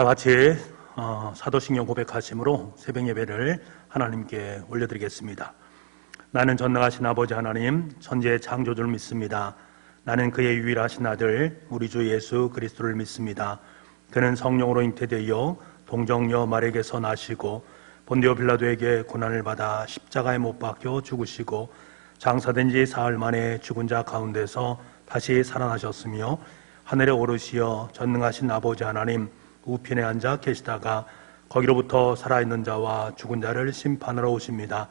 다 같이 사도신경 고백하심으로 새벽 예배를 하나님께 올려드리겠습니다. 나는 전능하신 아버지 하나님, 천지의 창조주를 믿습니다. 나는 그의 유일하신 아들 우리 주 예수 그리스도를 믿습니다. 그는 성령으로 잉태되어 동정녀 마리아에게서 나시고 본디오 빌라도에게 고난을 받아 십자가에 못 박혀 죽으시고 장사된 지 사흘 만에 죽은 자 가운데서 다시 살아나셨으며 하늘에 오르시어 전능하신 아버지 하나님 우편에 앉아 계시다가 거기로부터 살아있는 자와 죽은 자를 심판하러 오십니다.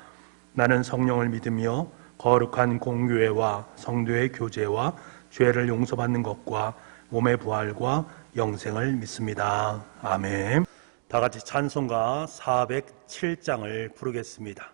나는 성령을 믿으며 거룩한 공교회와 성도의 교제와 죄를 용서받는 것과 몸의 부활과 영생을 믿습니다. 아멘. 다 같이 찬송가 407장을 부르겠습니다.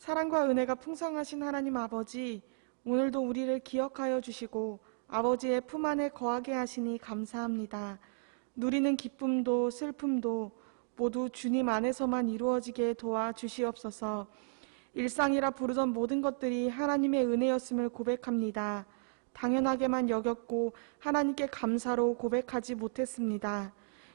사랑과 은혜가 풍성하신 하나님 아버지, 오늘도 우리를 기억하여 주시고 아버지의 품 안에 거하게 하시니 감사합니다. 누리는 기쁨도 슬픔도 모두 주님 안에서만 이루어지게 도와주시옵소서. 일상이라 부르던 모든 것들이 하나님의 은혜였음을 고백합니다. 당연하게만 여겼고 하나님께 감사로 고백하지 못했습니다.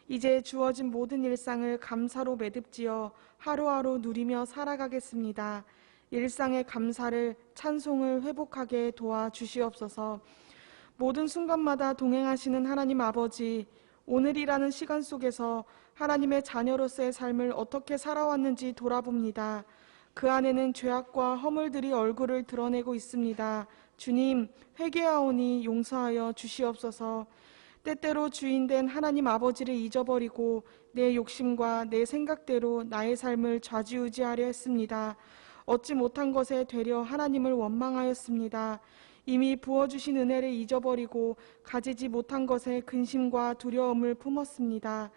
이제 주어진 모든 일상을 감사로 매듭지어 하루하루 누리며 살아가겠습니다. 일상의 감사를, 찬송을 회복하게 도와주시옵소서. 모든 순간마다 동행하시는 하나님 아버지, 오늘이라는 시간 속에서 하나님의 자녀로서의 삶을 어떻게 살아왔는지 돌아봅니다. 그 안에는 죄악과 허물들이 얼굴을 드러내고 있습니다. 주님, 회개하오니 용서하여 주시옵소서. 때때로 주인된 하나님 아버지를 잊어버리고 내 욕심과 내 생각대로 나의 삶을 좌지우지하려 했습니다. 얻지 못한 것에 되려 하나님을 원망하였습니다. 이미 부어주신 은혜를 잊어버리고 가지지 못한 것에 근심과 두려움을 품었습니다.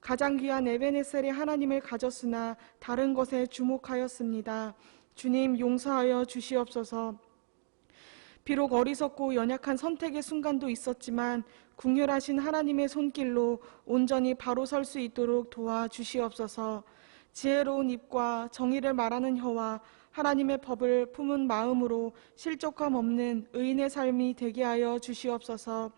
가장 귀한 에베네셀의 하나님을 가졌으나 다른 것에 주목하였습니다. 주님, 용서하여 주시옵소서. 비록 어리석고 연약한 선택의 순간도 있었지만 긍휼하신 하나님의 손길로 온전히 바로 설 수 있도록 도와주시옵소서. 지혜로운 입과 정의를 말하는 혀와 하나님의 법을 품은 마음으로 실족함 없는 의인의 삶이 되게 하여 주시옵소서.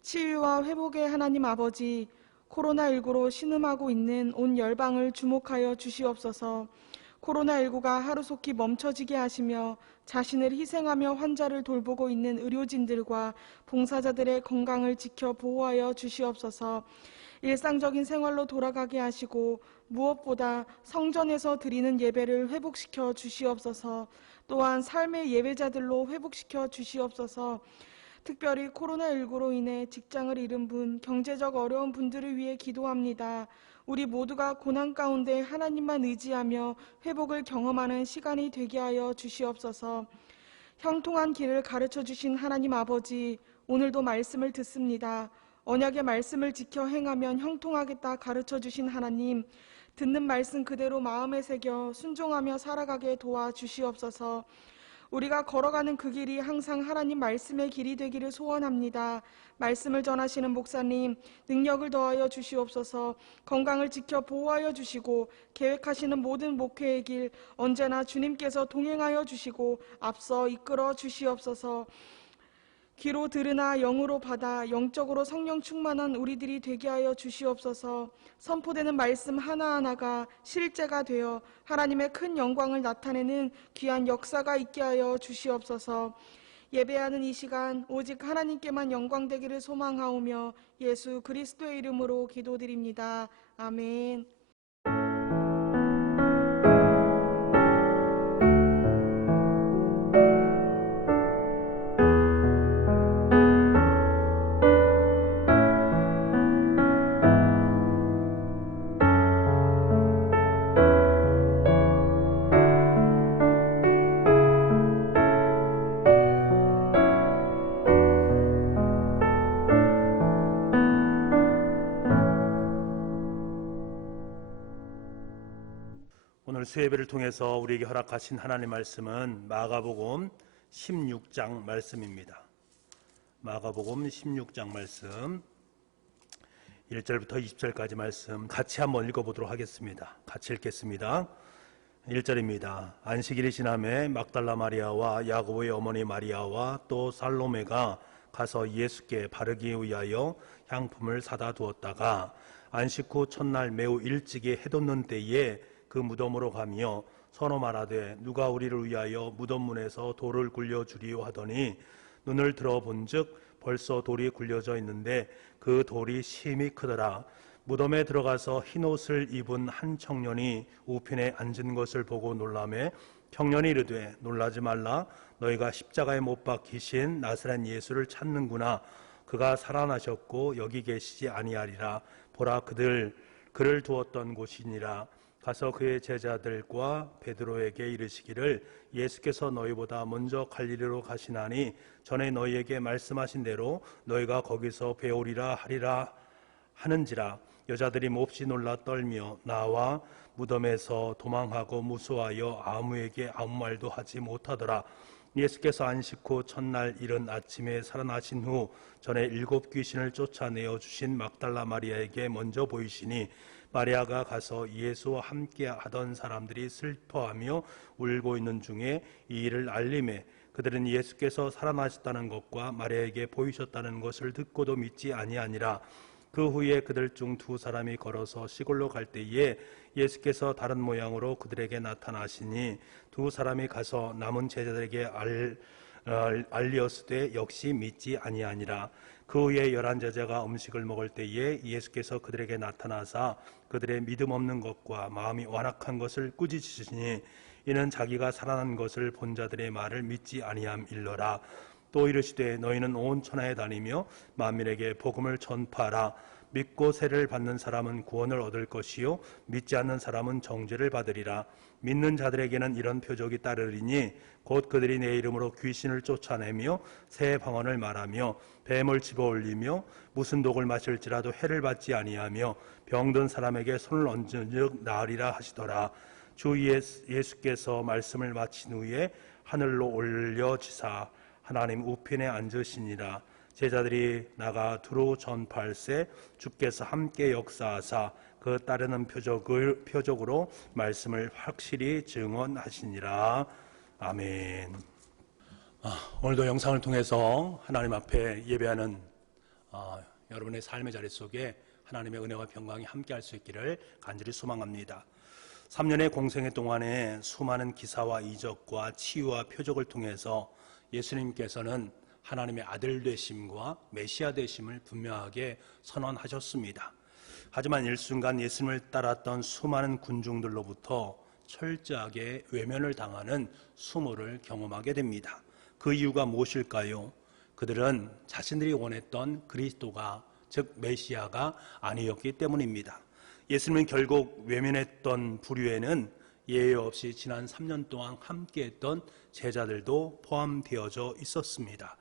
치유와 회복의 하나님 아버지, 코로나19로 신음하고 있는 온 열방을 주목하여 주시옵소서. 코로나19가 하루속히 멈춰지게 하시며 자신을 희생하며 환자를 돌보고 있는 의료진들과 봉사자들의 건강을 지켜 보호하여 주시옵소서. 일상적인 생활로 돌아가게 하시고 무엇보다 성전에서 드리는 예배를 회복시켜 주시옵소서. 또한 삶의 예배자들로 회복시켜 주시옵소서. 특별히 코로나19로 인해 직장을 잃은 분, 경제적 어려운 분들을 위해 기도합니다. 우리 모두가 고난 가운데 하나님만 의지하며 회복을 경험하는 시간이 되게 하여 주시옵소서. 형통한 길을 가르쳐 주신 하나님 아버지, 오늘도 말씀을 듣습니다. 언약의 말씀을 지켜 행하면 형통하겠다 가르쳐 주신 하나님, 듣는 말씀 그대로 마음에 새겨 순종하며 살아가게 도와주시옵소서. 우리가 걸어가는 그 길이 항상 하나님 말씀의 길이 되기를 소원합니다. 말씀을 전하시는 목사님, 능력을 더하여 주시옵소서. 건강을 지켜 보호하여 주시고 계획하시는 모든 목회의 길 언제나 주님께서 동행하여 주시고 앞서 이끌어 주시옵소서. 귀로 들으나 영으로 받아 영적으로 성령 충만한 우리들이 되게 하여 주시옵소서. 선포되는 말씀 하나하나가 실제가 되어 하나님의 큰 영광을 나타내는 귀한 역사가 있게 하여 주시옵소서. 예배하는 이 시간 오직 하나님께만 영광되기를 소망하오며 예수 그리스도의 이름으로 기도드립니다. 아멘. 오늘 수예배를 통해서 우리에게 허락하신 하나님 말씀은 마가복음 16장 말씀입니다. 마가복음 16장 말씀 1절부터 20절까지 말씀 같이 한번 읽어보도록 하겠습니다. 같이 읽겠습니다. 1절입니다. 안식일이 지남에 막달라 마리아와 야고보의 어머니 마리아와 또 살로메가 가서 예수께 바르기 위하여 향품을 사다 두었다가 안식 후 첫날 매우 일찍이 해 돋는 때에 그 무덤으로 가며 서로 말하되 누가 우리를 위하여 무덤 문에서 돌을 굴려주리요 하더니 눈을 들어본즉 벌써 돌이 굴려져 있는데 그 돌이 심히 크더라. 무덤에 들어가서 흰옷을 입은 한 청년이 우편에 앉은 것을 보고 놀라매 청년이 이르되 놀라지 말라. 너희가 십자가에 못 박히신 나사렛 예수를 찾는구나. 그가 살아나셨고 여기 계시지 아니하리라. 보라, 그를 두었던 곳이니라. 가서 그의 제자들과 베드로에게 이르시기를 예수께서 너희보다 먼저 갈릴리로 가시나니 전에 너희에게 말씀하신 대로 너희가 거기서 배우리라 하리라 하는지라. 여자들이 몹시 놀라 떨며 나와 무덤에서 도망하고 무수하여 아무에게 아무 말도 하지 못하더라. 예수께서 안식 후 첫날 이른 아침에 살아나신 후 전에 7 귀신을 쫓아내어 주신 막달라 마리아에게 먼저 보이시니 마리아가 가서 예수와 함께 하던 사람들이 슬퍼하며 울고 있는 중에 이 일을 알림해 그들은 예수께서 살아나셨다는 것과 마리아에게 보이셨다는 것을 듣고도 믿지 아니하니라. 그 후에 그들 중 2 사람이 걸어서 시골로 갈 때에 예수께서 다른 모양으로 그들에게 나타나시니 2 사람이 가서 남은 제자들에게 알리었으되 역시 믿지 아니하니라. 그 후에 11 제자가 음식을 먹을 때에 예수께서 그들에게 나타나사 그들의 믿음 없는 것과 마음이 완악한 것을 꾸짖으시니 이는 자기가 살아난 것을 본 자들의 말을 믿지 아니함일러라. 또 이르시되 너희는 온 천하에 다니며 만민에게 복음을 전파하라. 믿고 세례를 받는 사람은 구원을 얻을 것이요 믿지 않는 사람은 정죄를 받으리라. 믿는 자들에게는 이런 표적이 따르리니 곧 그들이 내 이름으로 귀신을 쫓아내며 새 방언을 말하며 뱀을 집어올리며 무슨 독을 마실지라도 해를 받지 아니하며 병든 사람에게 손을 얹은즉 나으리라 하시더라. 주 예수께서 말씀을 마친 후에 하늘로 올려지사 하나님 우편에 앉으시니라. 제자들이 나가 두루 전파할세 주께서 함께 역사하사 그 따르는 표적으로 말씀을 확실히 증언하시니라. 아멘. 오늘도 영상을 통해서 하나님 앞에 예배하는 여러분의 삶의 자리 속에 하나님의 은혜와 평강이 함께할 수 있기를 간절히 소망합니다. 3년의 공생애 동안에 수많은 기사와 이적과 치유와 표적을 통해서 예수님께서는 하나님의 아들 되심과 메시아 되심을 분명하게 선언하셨습니다. 하지만 일순간 예수님을 따랐던 수많은 군중들로부터 철저하게 외면을 당하는 수모를 경험하게 됩니다. 그 이유가 무엇일까요? 그들은 자신들이 원했던 그리스도가 즉 메시아가 아니었기 때문입니다. 예수님은 결국 외면했던 부류에는 예외 없이 지난 3년 동안 함께했던 제자들도 포함되어져 있었습니다.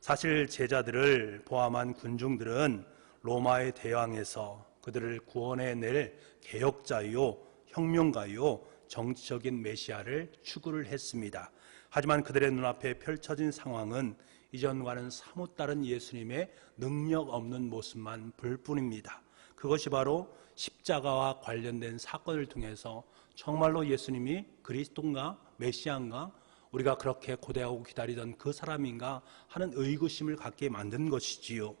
사실 제자들을 포함한 군중들은 로마의 대왕에서 그들을 구원해낼 개혁자요, 혁명가요, 정치적인 메시아를 추구를 했습니다. 하지만 그들의 눈앞에 펼쳐진 상황은 이전과는 사뭇 다른 예수님의 능력 없는 모습만 볼 뿐입니다. 그것이 바로 십자가와 관련된 사건을 통해서 정말로 예수님이 그리스도인가 메시아인가 우리가 그렇게 고대하고 기다리던 그 사람인가 하는 의구심을 갖게 만든 것이지요.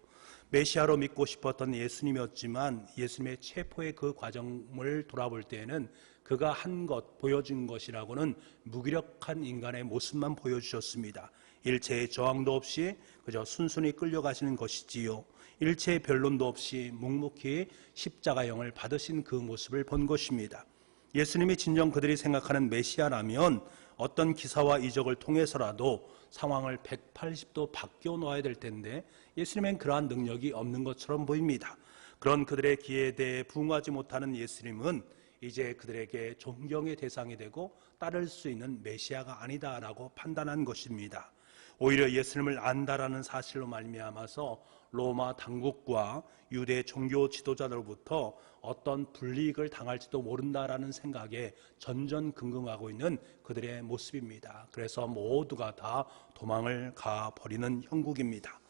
메시아로 믿고 싶었던 예수님이었지만 예수님의 체포의 그 과정을 돌아볼 때에는 그가 한 것, 보여준 것이라고는 무기력한 인간의 모습만 보여주셨습니다. 일체의 저항도 없이 그저 순순히 끌려가시는 것이지요. 일체의 변론도 없이 묵묵히 십자가형을 받으신 그 모습을 본 것입니다. 예수님이 진정 그들이 생각하는 메시아라면 어떤 기사와 이적을 통해서라도 상황을 180도 바뀌어 놓아야 될 텐데 예수님은 그러한 능력이 없는 것처럼 보입니다. 그런 그들의 기회에 대해 부응하지 못하는 예수님은 이제 그들에게 존경의 대상이 되고 따를 수 있는 메시아가 아니다라고 판단한 것입니다. 오히려 예수님을 안다라는 사실로 말미암아서 로마 당국과 유대 종교 지도자들로부터 어떤 불이익을 당할지도 모른다라는 생각에 전전긍긍하고 있는 그들의 모습입니다. 그래서 모두가 다 도망을 가버리는 형국입니다.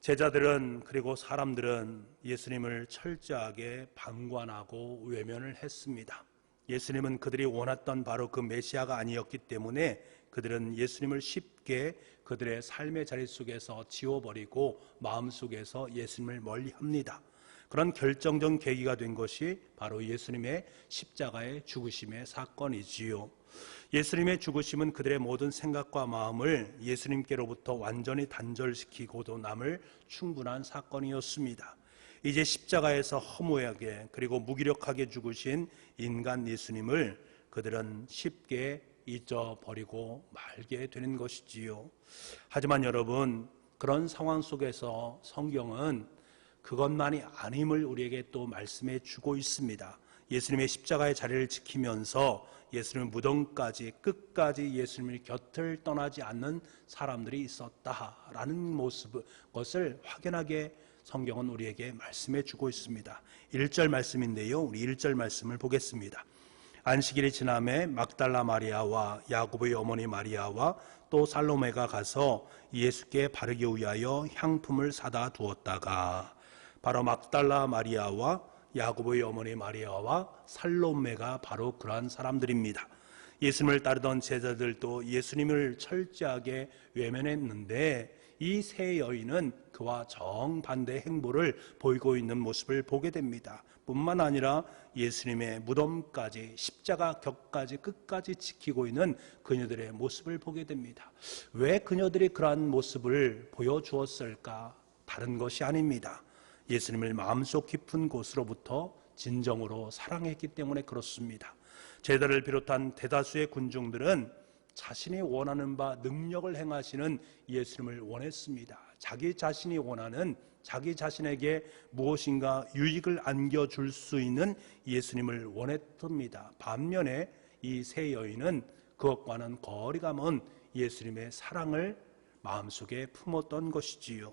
제자들은 그리고 사람들은 예수님을 철저하게 방관하고 외면을 했습니다. 예수님은 그들이 원했던 바로 그 메시아가 아니었기 때문에 그들은 예수님을 쉽게 그들의 삶의 자리 속에서 지워버리고 마음속에서 예수님을 멀리합니다. 그런 결정적 계기가 된 것이 바로 예수님의 십자가의 죽으심의 사건이지요. 예수님의 죽으심은 그들의 모든 생각과 마음을 예수님께로부터 완전히 단절시키고도 남을 충분한 사건이었습니다. 이제 십자가에서 허무하게 그리고 무기력하게 죽으신 인간 예수님을 그들은 쉽게 잊어버리고 말게 되는 것이지요. 하지만 여러분, 그런 상황 속에서 성경은 그것만이 아님을 우리에게 또 말씀해 주고 있습니다. 예수님의 십자가의 자리를 지키면서 예수님의 무덤까지 끝까지 예수님의 곁을 떠나지 않는 사람들이 있었다라는 모습, 것을 확연하게 성경은 우리에게 말씀해 주고 있습니다. 1절 말씀인데요. 우리 1절 말씀을 보겠습니다. 안식일이 지남에 막달라 마리아와 야고보의 어머니 마리아와 또 살로메가 가서 예수께 바르기 위하여 향품을 사다 두었다가, 바로 막달라 마리아와 야고보의 어머니 마리아와 살로메가 바로 그러한 사람들입니다. 예수님을 따르던 제자들도 예수님을 철저하게 외면했는데 이 세 여인은 그와 정반대 행보를 보이고 있는 모습을 보게 됩니다. 뿐만 아니라 예수님의 무덤까지, 십자가 격까지 끝까지 지키고 있는 그녀들의 모습을 보게 됩니다. 왜 그녀들이 그러한 모습을 보여주었을까? 다른 것이 아닙니다. 예수님을 마음속 깊은 곳으로부터 진정으로 사랑했기 때문에 그렇습니다. 제자를 비롯한 대다수의 군중들은 자신이 원하는 바 능력을 행하시는 예수님을 원했습니다. 자기 자신이 원하는, 자기 자신에게 무엇인가 유익을 안겨줄 수 있는 예수님을 원했습니다. 반면에 이 세 여인은 그것과는 거리가 먼 예수님의 사랑을 마음속에 품었던 것이지요.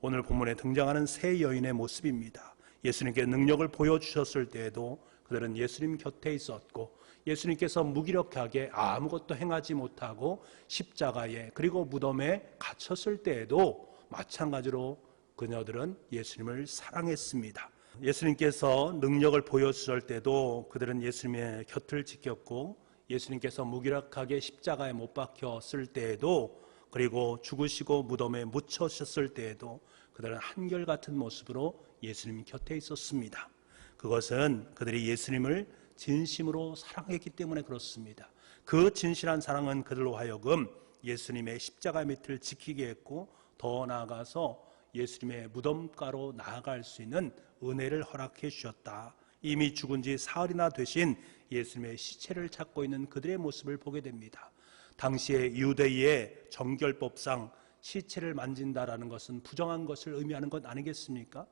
오늘 본문에 등장하는 세 여인의 모습입니다. 예수님께 능력을 보여주셨을 때에도 그들은 예수님 곁에 있었고, 예수님께서 무기력하게 아무것도 행하지 못하고 십자가에 그리고 무덤에 갇혔을 때에도 마찬가지로 그녀들은 예수님을 사랑했습니다. 예수님께서 능력을 보여주실 때도 그들은 예수님의 곁을 지켰고, 예수님께서 무기력하게 십자가에 못 박혔을 때에도, 그리고 죽으시고 무덤에 묻혀졌을 때에도 그들은 한결같은 모습으로 예수님 곁에 있었습니다. 그것은 그들이 예수님을 진심으로 사랑했기 때문에 그렇습니다. 그 진실한 사랑은 그들로 하여금 예수님의 십자가 밑을 지키게 했고, 더 나아가서 예수님의 무덤가로 나아갈 수 있는 은혜를 허락해 주셨다. 이미 죽은 지 사흘이나 되신 예수님의 시체를 찾고 있는 그들의 모습을 보게 됩니다. 당시의 유대의 정결법상 시체를 만진다라는 것은 부정한 것을 의미하는 것 아니겠습니까?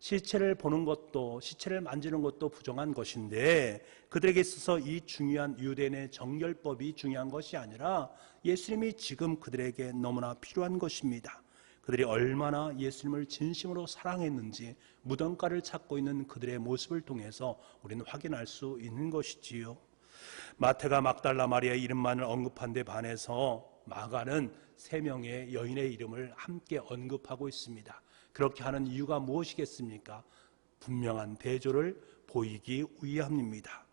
시체를 보는 것도, 시체를 만지는 것도 부정한 것인데, 그들에게 있어서 이 중요한 유대인의 정결법이 중요한 것이 아니라 예수님이 지금 그들에게 너무나 필요한 것입니다. 그들이 얼마나 예수님을 진심으로 사랑했는지 무덤가를 찾고 있는 그들의 모습을 통해서 우리는 확인할 수 있는 것이지요. 마태가 막달라 마리아의 이름만을 언급한 데 반해서 마가는 세 명의 여인의 이름을 함께 언급하고 있습니다. 그렇게 하는 이유가 무엇이겠습니까? 분명한 대조를 보이기 위함입니다.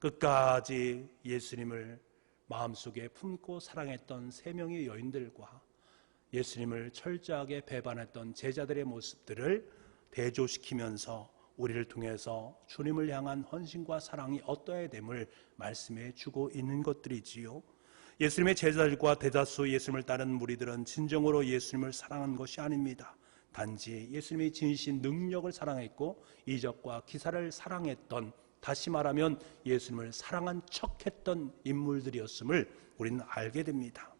끝까지 예수님을 마음속에 품고 사랑했던 세 명의 여인들과 예수님을 철저하게 배반했던 제자들의 모습들을 대조시키면서 우리를 통해서 주님을 향한 헌신과 사랑이 어떠해야 됨을 말씀해 주고 있는 것들이지요. 예수님의 제자들과 대다수 예수님을 따른 무리들은 진정으로 예수님을 사랑한 것이 아닙니다. 단지 예수님의 진신 능력을 사랑했고 이적과 기사를 사랑했던, 다시 말하면 예수님을 사랑한 척했던 인물들이었음을 우리는 알게 됩니다.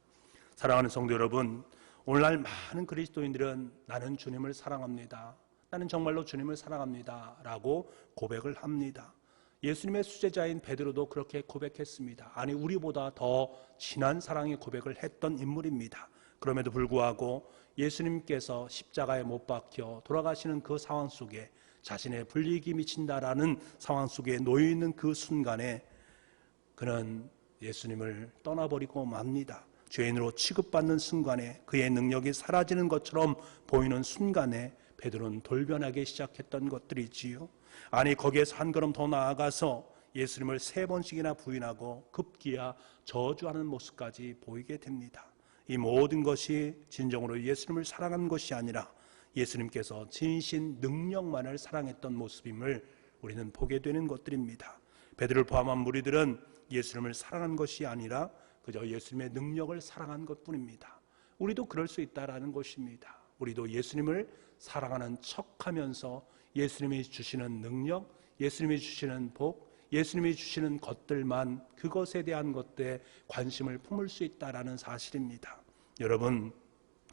사랑하는 성도 여러분, 오늘날 많은 그리스도인들은 나는 주님을 사랑합니다, 나는 정말로 주님을 사랑합니다 라고 고백을 합니다. 예수님의 수제자인 베드로도 그렇게 고백했습니다. 아니, 우리보다 더 진한 사랑의 고백을 했던 인물입니다. 그럼에도 불구하고 예수님께서 십자가에 못 박혀 돌아가시는 그 상황 속에, 자신의 불이익이 미친다라는 상황 속에 놓여 있는 그 순간에 그는 예수님을 떠나버리고 맙니다. 죄인으로 취급받는 순간에, 그의 능력이 사라지는 것처럼 보이는 순간에 베드로는 돌변하기 시작했던 것들이지요. 아니, 거기에서 한 걸음 더 나아가서 예수님을 3번씩이나 부인하고 급기야 저주하는 모습까지 보이게 됩니다. 이 모든 것이 진정으로 예수님을 사랑한 것이 아니라 예수님께서 진신 능력만을 사랑했던 모습임을 우리는 보게 되는 것들입니다. 베드로를 포함한 무리들은 예수님을 사랑한 것이 아니라 그저 예수님의 능력을 사랑한 것뿐입니다. 우리도 그럴 수 있다라는 것입니다. 우리도 예수님을 사랑하는 척하면서 예수님이 주시는 능력, 예수님이 주시는 복, 예수님이 주시는 것들만, 그것에 대한 것에 관심을 품을 수 있다라는 사실입니다. 여러분,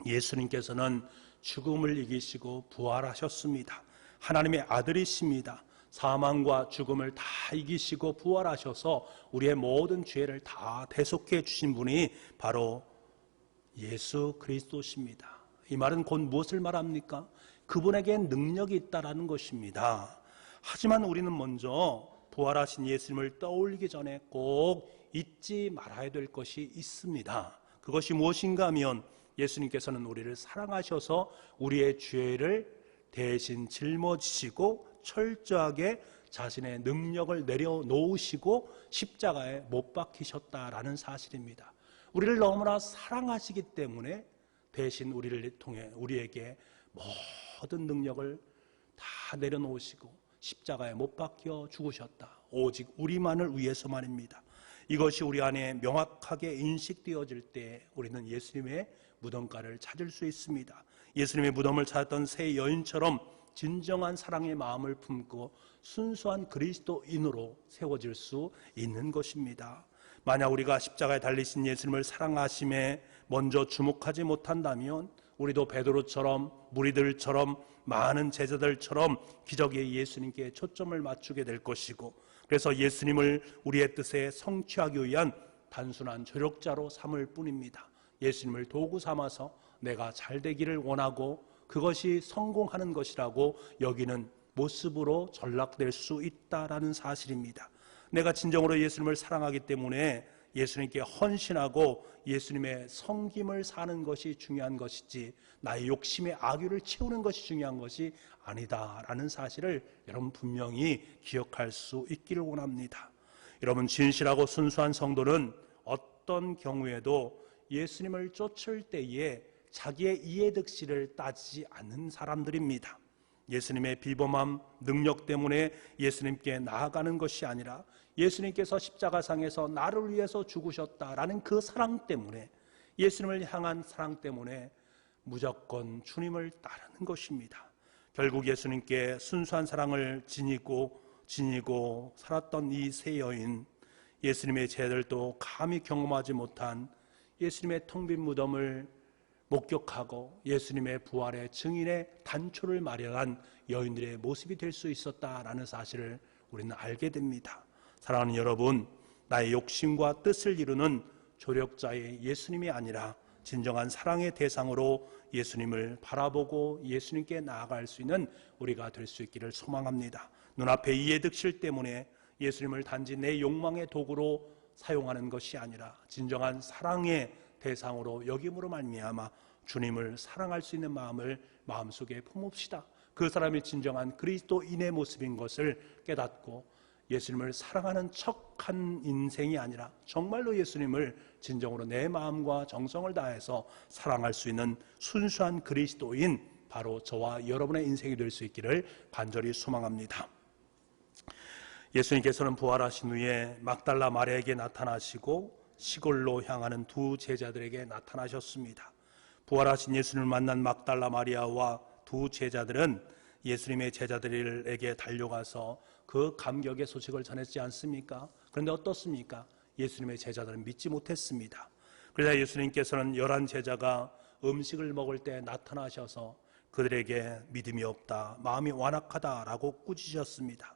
예수님께서는 죽음을 이기시고 부활하셨습니다. 하나님의 아들이십니다. 사망과 죽음을 다 이기시고 부활하셔서 우리의 모든 죄를 다 대속해 주신 분이 바로 예수 그리스도십니다. 이 말은 곧 무엇을 말합니까? 그분에게 능력이 있다라는 것입니다. 하지만 우리는 먼저 부활하신 예수님을 떠올리기 전에 꼭 잊지 말아야 될 것이 있습니다. 그것이 무엇인가 하면 예수님께서는 우리를 사랑하셔서 우리의 죄를 대신 짊어지시고 철저하게 자신의 능력을 내려놓으시고 십자가에 못 박히셨다라는 사실입니다. 우리를 너무나 사랑하시기 때문에 대신 우리를 통해 우리에게 모든 능력을 다 내려놓으시고 십자가에 못 박혀 죽으셨다. 오직 우리만을 위해서만입니다. 이것이 우리 안에 명확하게 인식되어질 때 우리는 예수님의 무덤가를 찾을 수 있습니다. 예수님의 무덤을 찾았던 세 여인처럼 진정한 사랑의 마음을 품고 순수한 그리스도인으로 세워질 수 있는 것입니다. 만약 우리가 십자가에 달리신 예수님을 사랑하심에 먼저 주목하지 못한다면 우리도 베드로처럼 무리들처럼 많은 제자들처럼 기적의 예수님께 초점을 맞추게 될 것이고, 그래서 예수님을 우리의 뜻에 성취하기 위한 단순한 조력자로 삼을 뿐입니다. 예수님을 도구 삼아서 내가 잘 되기를 원하고 그것이 성공하는 것이라고 여기는 모습으로 전락될 수 있다라는 사실입니다. 내가 진정으로 예수님을 사랑하기 때문에 예수님께 헌신하고 예수님의 섬김을 사는 것이 중요한 것이지 나의 욕심의 악유를 채우는 것이 중요한 것이 아니다라는 사실을 여러분 분명히 기억할 수 있기를 원합니다. 여러분, 진실하고 순수한 성도는 어떤 경우에도 예수님을 쫓을 때에 자기의 이해득실을 따지지 않는 사람들입니다. 예수님의 비범함, 능력 때문에 예수님께 나아가는 것이 아니라 예수님께서 십자가상에서 나를 위해서 죽으셨다라는 그 사랑 때문에, 예수님을 향한 사랑 때문에 무조건 주님을 따르는 것입니다. 결국 예수님께 순수한 사랑을 지니고 살았던 이 세 여인, 예수님의 제자들도 감히 경험하지 못한 예수님의 텅 빈 무덤을 목격하고 예수님의 부활의 증인의 단초를 마련한 여인들의 모습이 될 수 있었다라는 사실을 우리는 알게 됩니다. 사랑하는 여러분, 나의 욕심과 뜻을 이루는 조력자의 예수님이 아니라 진정한 사랑의 대상으로 예수님을 바라보고 예수님께 나아갈 수 있는 우리가 될 수 있기를 소망합니다. 눈앞의 이해득실 때문에 예수님을 단지 내 욕망의 도구로 사용하는 것이 아니라 진정한 사랑의 대상으로 여김으로 말미암아 주님을 사랑할 수 있는 마음을 마음속에 품읍시다. 그 사람이 진정한 그리스도인의 모습인 것을 깨닫고 예수님을 사랑하는 척한 인생이 아니라 정말로 예수님을 진정으로 내 마음과 정성을 다해서 사랑할 수 있는 순수한 그리스도인, 바로 저와 여러분의 인생이 될 수 있기를 간절히 소망합니다. 예수님께서는 부활하신 후에 막달라 마리아에게 나타나시고 시골로 향하는 두 제자들에게 나타나셨습니다. 부활하신 예수님을 만난 막달라 마리아와 두 제자들은 예수님의 제자들에게 달려가서 그 감격의 소식을 전했지 않습니까? 그런데 어떻습니까? 예수님의 제자들은 믿지 못했습니다. 그러자 예수님께서는 11 제자가 음식을 먹을 때 나타나셔서 그들에게 믿음이 없다, 마음이 완악하다라고 꾸짖으셨습니다.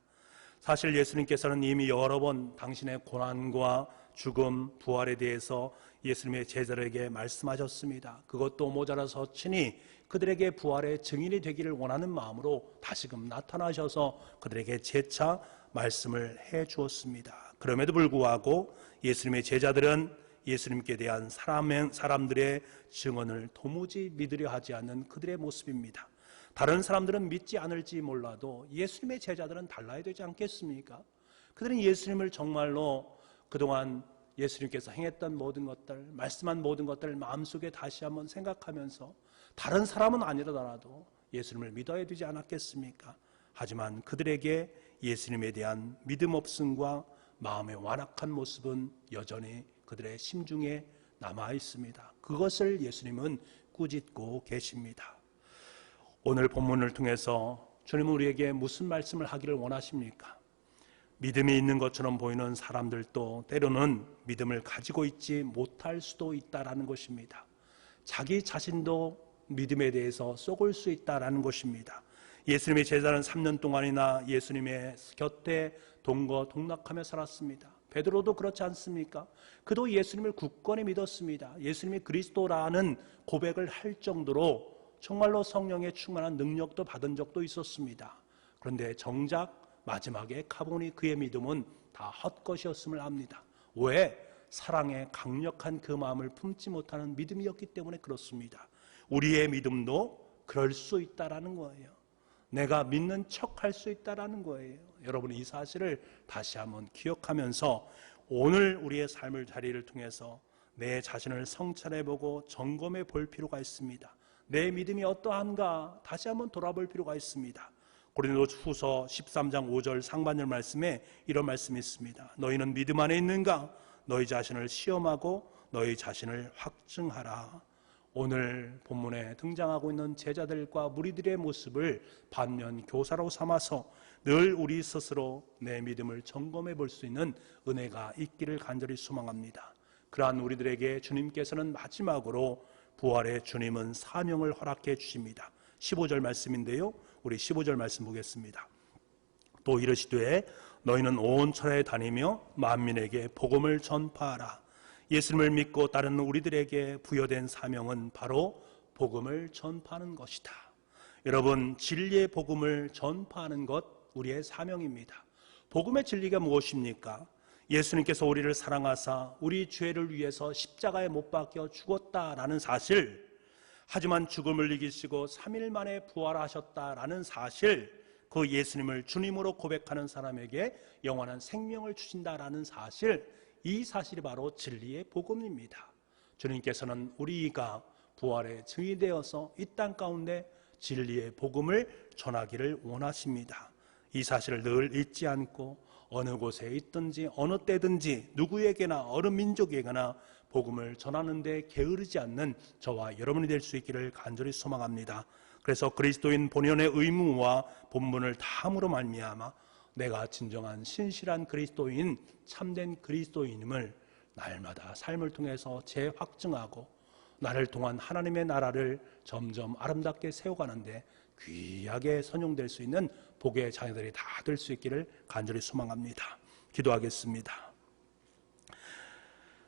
사실 예수님께서는 이미 여러 번 당신의 고난과 죽음, 부활에 대해서 예수님의 제자들에게 말씀하셨습니다. 그것도 모자라서 친히 그들에게 부활의 증인이 되기를 원하는 마음으로 다시금 나타나셔서 그들에게 재차 말씀을 해 주었습니다. 그럼에도 불구하고 예수님의 제자들은 예수님께 대한 사람들의 증언을 도무지 믿으려 하지 않는 그들의 모습입니다. 다른 사람들은 믿지 않을지 몰라도 예수님의 제자들은 달라야 되지 않겠습니까? 그들은 예수님을 정말로 그동안 예수님께서 행했던 모든 것들, 말씀한 모든 것들을 마음속에 다시 한번 생각하면서 다른 사람은 아니더라도 예수님을 믿어야 되지 않았겠습니까? 하지만 그들에게 예수님에 대한 믿음 없음과 마음의 완악한 모습은 여전히 그들의 심중에 남아 있습니다. 그것을 예수님은 꾸짖고 계십니다. 오늘 본문을 통해서 주님은 우리에게 무슨 말씀을 하기를 원하십니까? 믿음이 있는 것처럼 보이는 사람들도 때로는 믿음을 가지고 있지 못할 수도 있다라는 것입니다. 자기 자신도 믿음에 대해서 썩을 수 있다라는 것입니다. 예수님의 제자는 3년 동안이나 예수님의 곁에 동거동락하며 살았습니다. 베드로도 그렇지 않습니까? 그도 예수님을 굳건히 믿었습니다. 예수님이 그리스도라는 고백을 할 정도로 정말로 성령의 충만한 능력도 받은 적도 있었습니다. 그런데 정작 마지막에 가보니 그의 믿음은 다 헛것이었음을 압니다. 왜? 사랑의 강력한 그 마음을 품지 못하는 믿음이었기 때문에 그렇습니다. 우리의 믿음도 그럴 수 있다라는 거예요. 내가 믿는 척할 수 있다라는 거예요. 여러분, 이 사실을 다시 한번 기억하면서 오늘 우리의 삶의 자리를 통해서 내 자신을 성찰해보고 점검해 볼 필요가 있습니다. 내 믿음이 어떠한가 다시 한번 돌아볼 필요가 있습니다. 고린도후서 13장 5절 상반절 말씀에 이런 말씀이 있습니다. 너희는 믿음 안에 있는가? 너희 자신을 시험하고 너희 자신을 확증하라. 오늘 본문에 등장하고 있는 제자들과 무리들의 모습을 반면 교사로 삼아서 늘 우리 스스로 내 믿음을 점검해 볼 수 있는 은혜가 있기를 간절히 소망합니다. 그러한 우리들에게 주님께서는 마지막으로 부활의 주님은 사명을 허락해 주십니다. 15절 말씀인데요, 우리 15절 말씀 보겠습니다. 또 이르시되 너희는 온 천하에 다니며 만민에게 복음을 전파하라. 예수님을 믿고 따르는 우리들에게 부여된 사명은 바로 복음을 전파하는 것이다. 여러분, 진리의 복음을 전파하는 것 우리의 사명입니다. 복음의 진리가 무엇입니까? 예수님께서 우리를 사랑하사 우리 죄를 위해서 십자가에 못 박혀 죽었다라는 사실, 하지만 죽음을 이기시고 3일 만에 부활하셨다라는 사실, 그 예수님을 주님으로 고백하는 사람에게 영원한 생명을 주신다라는 사실, 이 사실이 바로 진리의 복음입니다. 주님께서는 우리가 부활의 증이 되어서 이 땅 가운데 진리의 복음을 전하기를 원하십니다. 이 사실을 늘 잊지 않고 어느 곳에 있든지 어느 때든지 누구에게나 어느 민족에게나 복음을 전하는 데 게으르지 않는 저와 여러분이 될 수 있기를 간절히 소망합니다. 그래서 그리스도인 본연의 의무와 본분을 다함으로 말미암아 내가 진정한 신실한 그리스도인, 참된 그리스도인임을 날마다 삶을 통해서 재확증하고 나를 통한 하나님의 나라를 점점 아름답게 세워가는데 귀하게 선용될 수 있는 복의 자녀들이 다 될 수 있기를 간절히 소망합니다. 기도하겠습니다.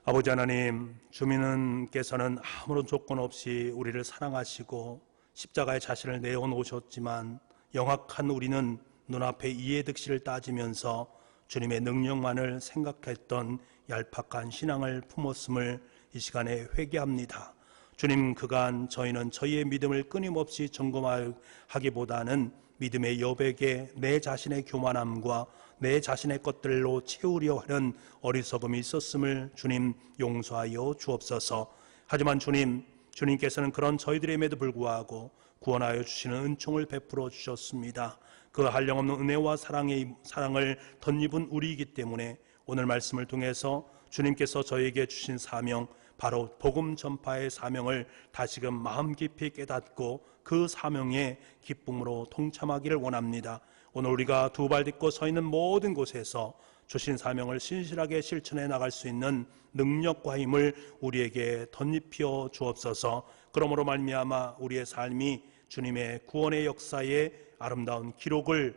아버지 하나님, 주님께서는 아무런 조건 없이 우리를 사랑하시고 십자가에 자신을 내어놓으셨지만 영악한 우리는 눈앞의 이해득실을 따지면서 주님의 능력만을 생각했던 얄팍한 신앙을 품었음을 이 시간에 회개합니다. 주님, 그간 저희는 저희의 믿음을 끊임없이 점검하기보다는 믿음의 여백에 내 자신의 교만함과 내 자신의 것들로 채우려 하는 어리석음이 있었음을 주님 용서하여 주옵소서. 하지만 주님께서는 그런 저희들임에도 불구하고 구원하여 주시는 은총을 베풀어 주셨습니다. 그 한량없는 은혜와 사랑을 덧입은 우리이기 때문에 오늘 말씀을 통해서 주님께서 저에게 주신 사명, 바로 복음 전파의 사명을 다시금 마음 깊이 깨닫고 그 사명의 기쁨으로 동참하기를 원합니다. 오늘 우리가 두 발 딛고 서 있는 모든 곳에서 주신 사명을 신실하게 실천해 나갈 수 있는 능력과 힘을 우리에게 덧입혀 주옵소서. 그러므로 말미암아 우리의 삶이 주님의 구원의 역사에 아름다운 기록을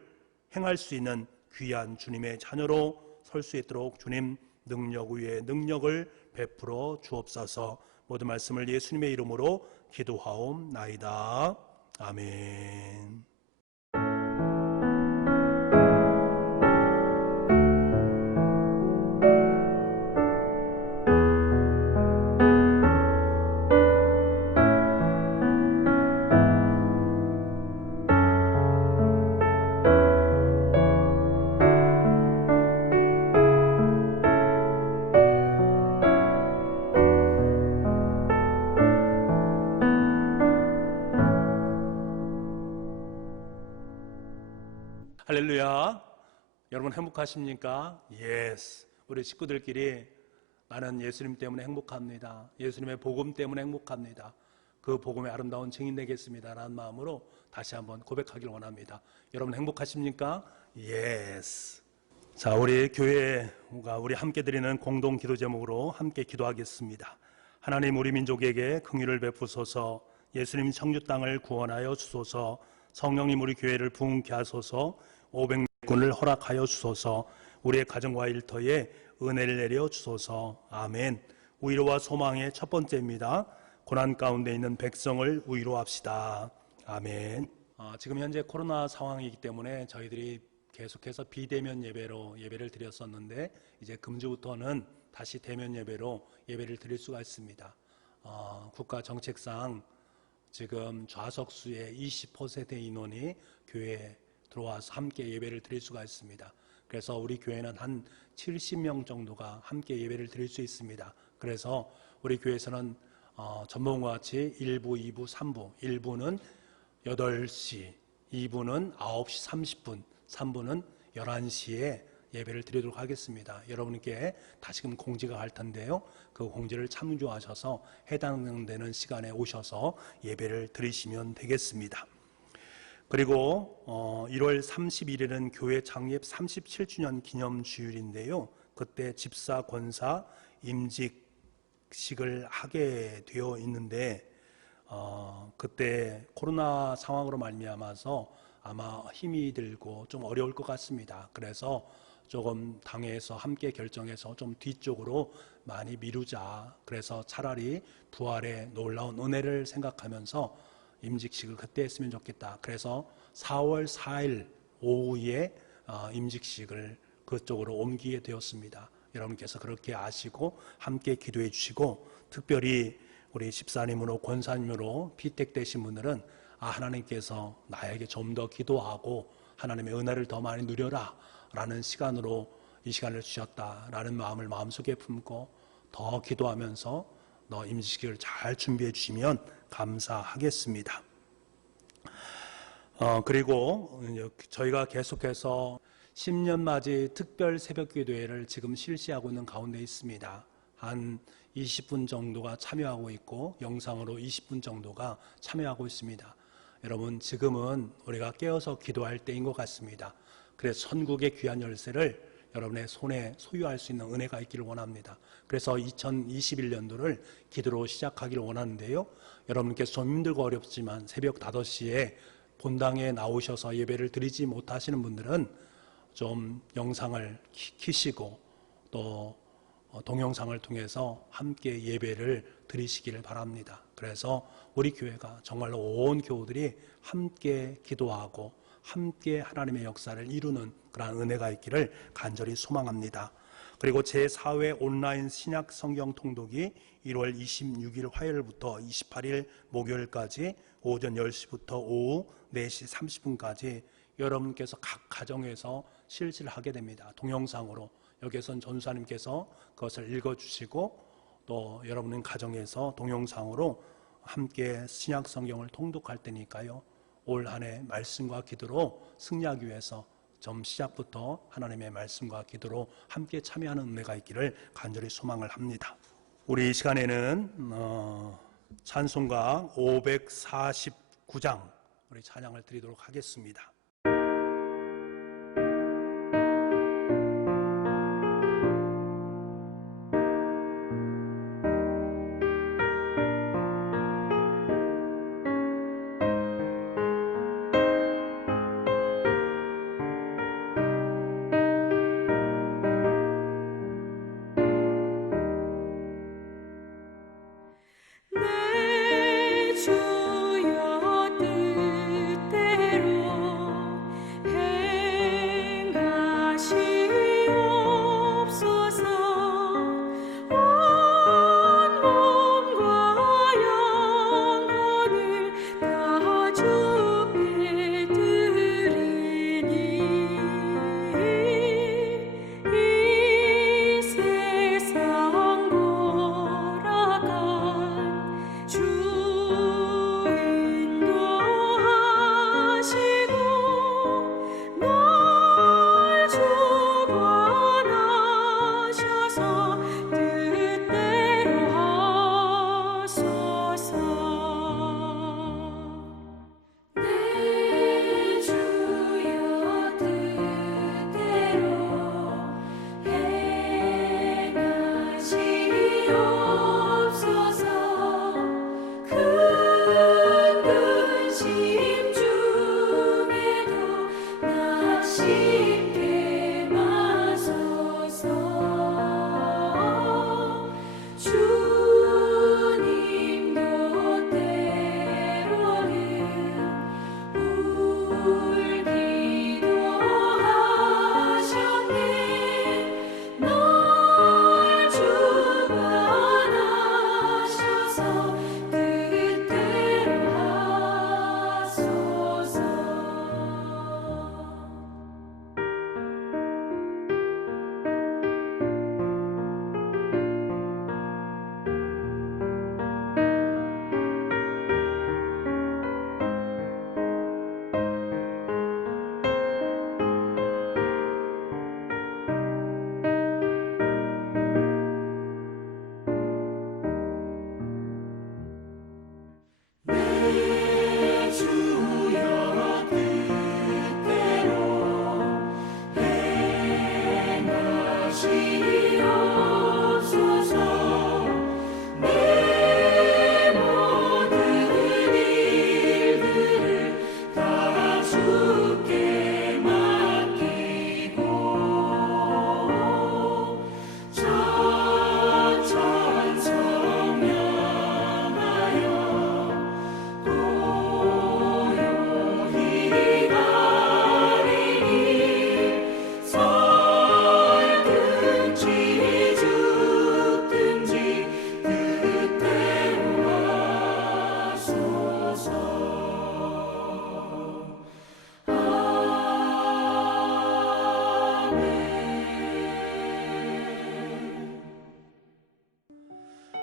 행할 수 있는 귀한 주님의 자녀로 설 수 있도록 주님 능력 위에 능력을 베풀어 주옵소서. 모든 말씀을 예수님의 이름으로 기도하옵나이다. 아멘. 할렐루야. 여러분 행복하십니까? 예스. 우리 식구들끼리 나는 예수님 때문에 행복합니다. 예수님의 복음 때문에 행복합니다. 그 복음의 아름다운 증인 되겠습니다 라는 마음으로 다시 한번 고백하길 원합니다. 여러분 행복하십니까? 예스. 자, 우리 교회가 우리 함께 드리는 공동 기도 제목으로 함께 기도하겠습니다. 하나님, 우리 민족에게 긍휼을 베푸소서. 예수님 청주 땅을 구원하여 주소서. 성령님, 우리 교회를 부흥케 하소서. 500군을 허락하여 주소서. 우리의 가정과 일터에 은혜를 내려 주소서. 아멘. 위로와 소망의 첫 번째입니다. 고난 가운데 있는 백성을 위로합시다. 아멘. 지금 현재 코로나 상황이기 때문에 저희들이 계속해서 비대면 예배를 드렸었는데 이제 금주부터는 다시 대면 예배로 예배를 드릴 수가 있습니다. 국가 정책상 지금 좌석수의 20% 인원이 교회에 들어와서 함께 예배를 드릴 수가 있습니다. 그래서 우리 교회는 한 70명 정도가 함께 예배를 드릴 수 있습니다. 그래서 우리 교회에서는 전번과 같이 1부, 2부, 3부 1부는 8시, 2부는 9시 30분, 3부는 11시에 예배를 드리도록 하겠습니다. 여러분께 다시금 공지가 갈 텐데요. 그 공지를 참조하셔서 해당되는 시간에 오셔서 예배를 드리시면 되겠습니다. 그리고 1월 30일에는 교회 창립 37주년 기념주일인데요. 그때 집사, 권사, 임직식을 하게 되어 있는데 그때 코로나 상황으로 말미암아서 아마 힘이 들고 좀 어려울 것 같습니다. 그래서 조금 당회에서 함께 결정해서 좀 뒤쪽으로 많이 미루자. 그래서 차라리 부활의 놀라운 은혜를 생각하면서 임직식을 그때 했으면 좋겠다. 그래서 4월 4일 오후에 임직식을 그쪽으로 옮기게 되었습니다. 여러분께서 그렇게 아시고 함께 기도해 주시고, 특별히 우리 집사님으로 권사님으로 피택되신 분들은 하나님께서 나에게 좀 더 기도하고 하나님의 은혜를 더 많이 누려라 라는 시간으로 이 시간을 주셨다라는 마음을 마음속에 품고 더 기도하면서 너 임직식을 잘 준비해 주시면 감사하겠습니다. 그리고 저희가 계속해서 10년 맞이 특별 새벽 기도회를 지금 실시하고 있는 가운데 있습니다. 한 20분 정도가 참여하고 있고 영상으로 20분 정도가 참여하고 있습니다. 여러분, 지금은 우리가 깨어서 기도할 때인 것 같습니다. 그래서 천국의 귀한 열쇠를 여러분의 손에 소유할 수 있는 은혜가 있기를 원합니다. 그래서 2021년도를 기도로 시작하기를 원하는데요. 여러분께서 좀 힘들고 어렵지만 새벽 5시에 본당에 나오셔서 예배를 드리지 못하시는 분들은 좀 영상을 켜시고 또 동영상을 통해서 함께 예배를 드리시기를 바랍니다. 그래서 우리 교회가 정말로 온 교우들이 함께 기도하고 함께 하나님의 역사를 이루는 그런 은혜가 있기를 간절히 소망합니다. 그리고 제4회 온라인 신약 성경 통독이 1월 26일 화요일부터 28일 목요일까지 오전 10시부터 오후 4시 30분까지 여러분께서 각 가정에서 실시를 하게 됩니다. 동영상으로 여기에선 전수사님께서 그것을 읽어주시고 또 여러분은 가정에서 동영상으로 함께 신약 성경을 통독할 테니까요. 올 한 해 말씀과 기도로 승리하기 위해서 좀 시작부터 하나님의 말씀과 기도로 함께 참여하는 은혜가 있기를 간절히 소망을 합니다. 우리 이 시간에는 찬송가 549장 우리 찬양을 드리도록 하겠습니다. 내 주여 뜻대로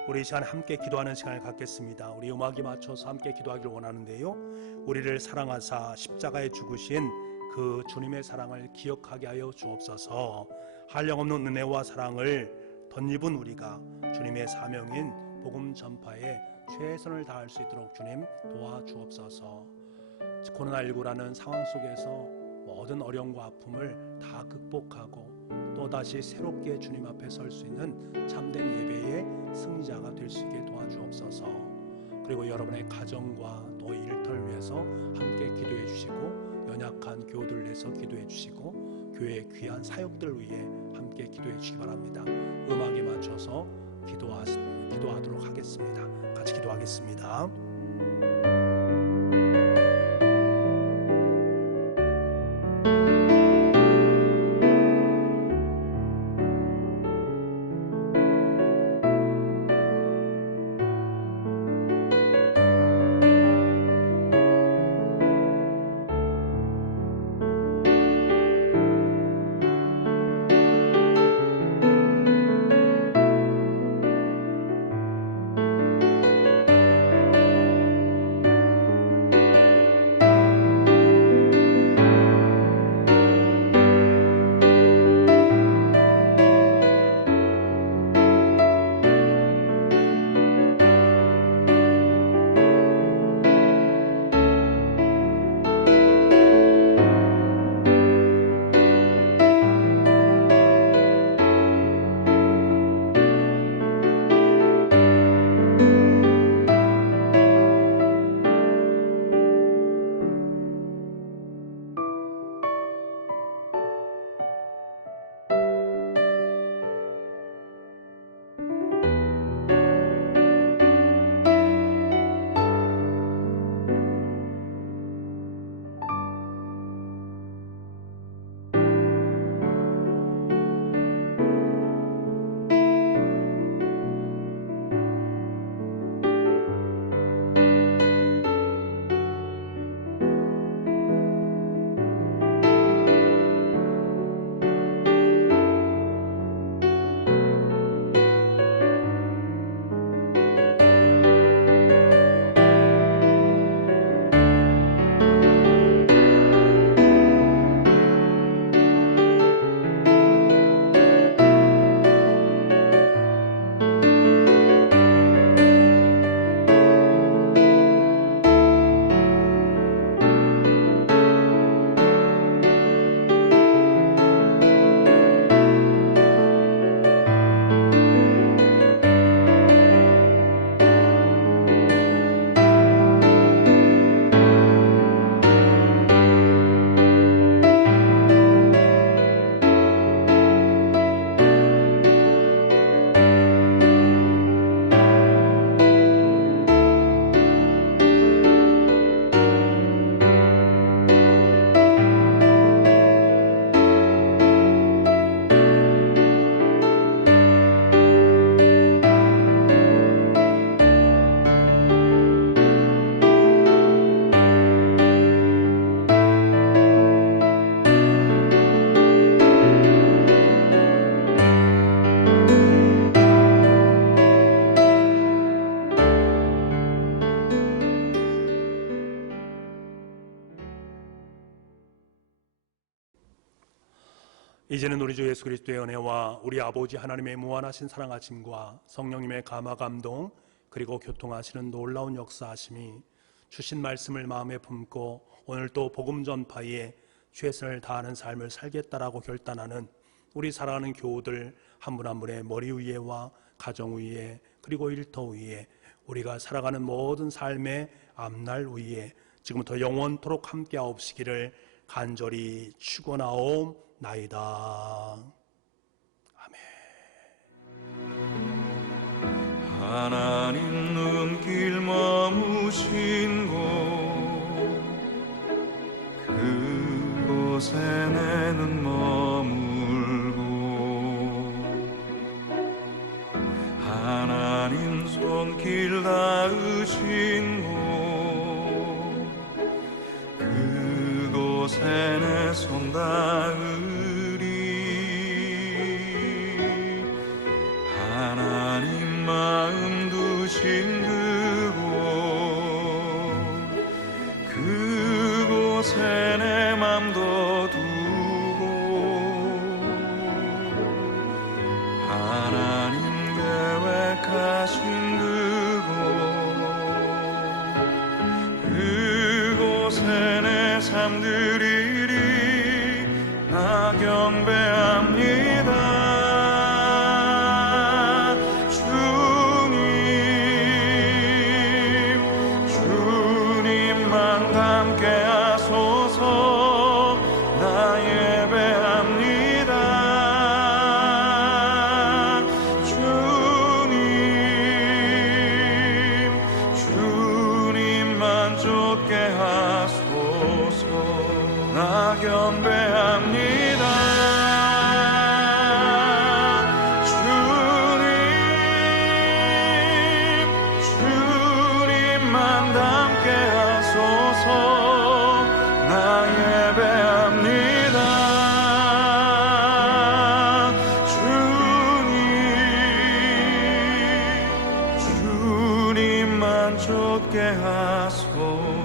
우리 이 시간 함께 기도하는 시간을 갖겠습니다. 우리 음악에 맞춰서 함께 기도하기를 원하는데요, 우리를 사랑하사 십자가에 죽으신 그 주님의 사랑을 기억하게 하여 주옵소서. 한량없는 은혜와 사랑을 덧입은 우리가 주님의 사명인 복음 전파에 최선을 다할 수 있도록 주님 도와주옵소서. 코로나19라는 상황 속에서 모든 어려움과 아픔을 다 극복하고 또다시 새롭게 주님 앞에 설 수 있는 참된 예배의 승리자가 될 수 있게 도와주옵소서. 그리고 여러분의 가정과 또 일터를 위해서 함께 기도해 주시고, 연약한 교우들을 위해서 기도해 주시고, 교회의 귀한 사역들을 위해 함께 기도해 주시기 바랍니다. 음악에 맞춰서 기도하도록 하겠습니다. 같이 기도하겠습니다. 이제는 우리 주 예수 그리스도의 은혜와 우리 아버지 하나님의 무한하신 사랑하심과 성령님의 감화 감동 그리고 교통하시는 놀라운 역사하심이 주신 말씀을 마음에 품고 오늘 또 복음 전파에 최선을 다하는 삶을 살겠다라고 결단하는 우리 사랑하는 교우들 한 분 한 분의 머리 위에와 가정 위에 그리고 일터 위에 우리가 살아가는 모든 삶의 앞날 위에 지금부터 영원토록 함께하옵시기를 간절히 축원하옵나이다. 아멘. 하나님 눈길 머무신 곳 그곳에 내는 머물고 하나님 손길 닿으신 곳 그곳에 내 손 닿으리 하나님 마음 계신 그곳에 내 맘도 두고 하나님 계획하신 그곳에 내 삶 드리리 나 경배합니다. 주님만 담게 하소서. 나 예배합니다. 주님만 쫓게 하소서. 나 경배합니다. 주님만 담게 하소서. 나 예배합니다. 주님만 쫓게 하소서.